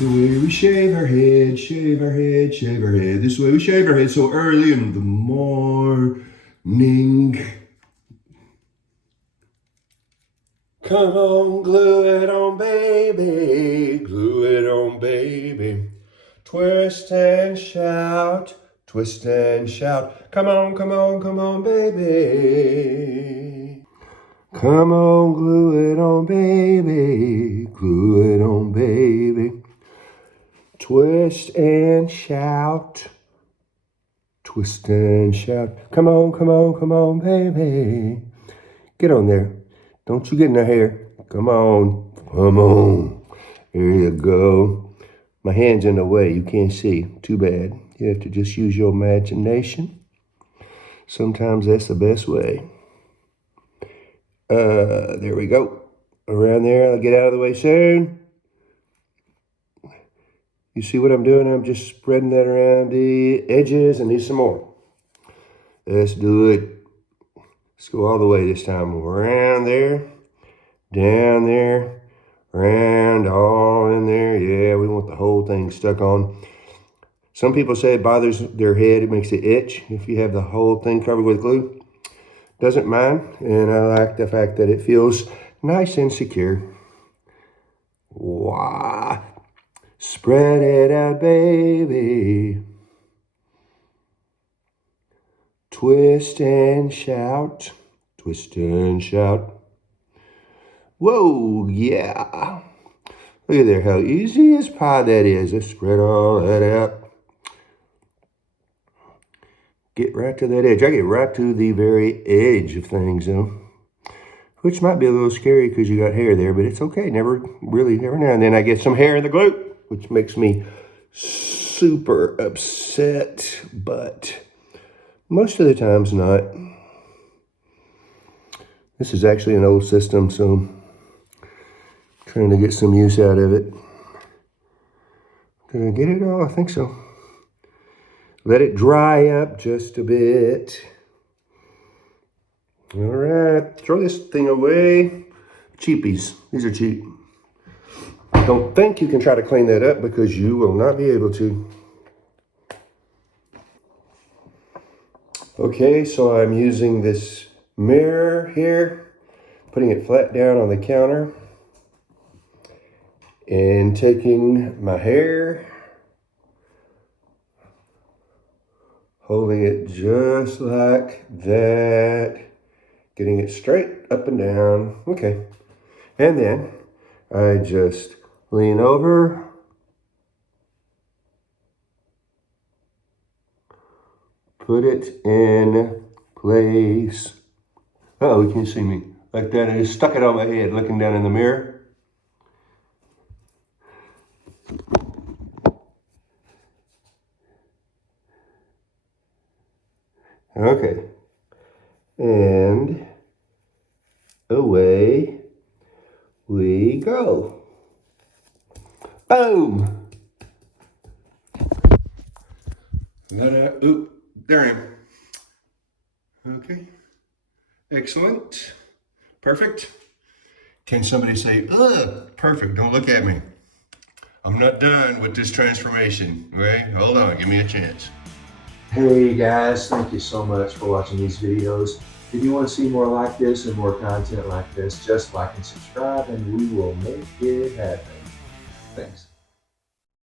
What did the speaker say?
the way we shave our head, shave our head, shave our head. This is the way we shave our head so early in the morning. Come on, glue it on, baby. Glue it on, baby. Twist and shout, twist and shout. Come on, come on, come on, baby. Come on, glue it on, baby. Glue it on, baby. Twist and shout. Twist and shout. Come on, come on, come on, baby. Get on there. Don't you get in the hair. Come on. Come on. There you go. My hand's in the way. You can't see. Too bad. You have to just use your imagination. Sometimes that's the best way. There we go. Around there. I'll get out of the way soon. You see what I'm doing? I'm just spreading that around the edges. I need some more. Let's do it. Let's go all the way this time. Around there, down there, around, all in there. Yeah, we want the whole thing stuck on. Some people say it bothers their head. It makes it itch if you have the whole thing covered with glue. Doesn't mind. And I like the fact that it feels nice and secure. Wow. Spread it out, baby. Twist and shout. Twist and shout. Whoa, yeah. Look at there, how easy as pie that is. Let's spread all that out. Get right to that edge. I get right to the very edge of things, though. Which might be a little scary because you got hair there, but it's okay. Every now and then I get some hair in the glue, which makes me super upset, but most of the times not. This is actually an old system, so I'm trying to get some use out of it. Did I get it all? I think so. Let it dry up just a bit. All right, throw this thing away. Cheapies, these are cheap. Don't think you can try to clean that up because you will not be able to. Okay, so I'm using this mirror here, putting it flat down on the counter, and taking my hair, holding it just like that, getting it straight up and down. Okay, and then I just lean over, put it in place. Uh-oh, you can't see me. Like that, I just stuck it on my head, looking down in the mirror. Okay. And away we go. Boom! Oop, there I am. Okay. Excellent. Perfect. Can somebody say, ugh, perfect, don't look at me. I'm not done with this transformation, okay? Hold on, give me a chance. Hey guys, thank you so much for watching these videos. If you want to see more like this and more content like this, just like and subscribe and we will make it happen. Thanks.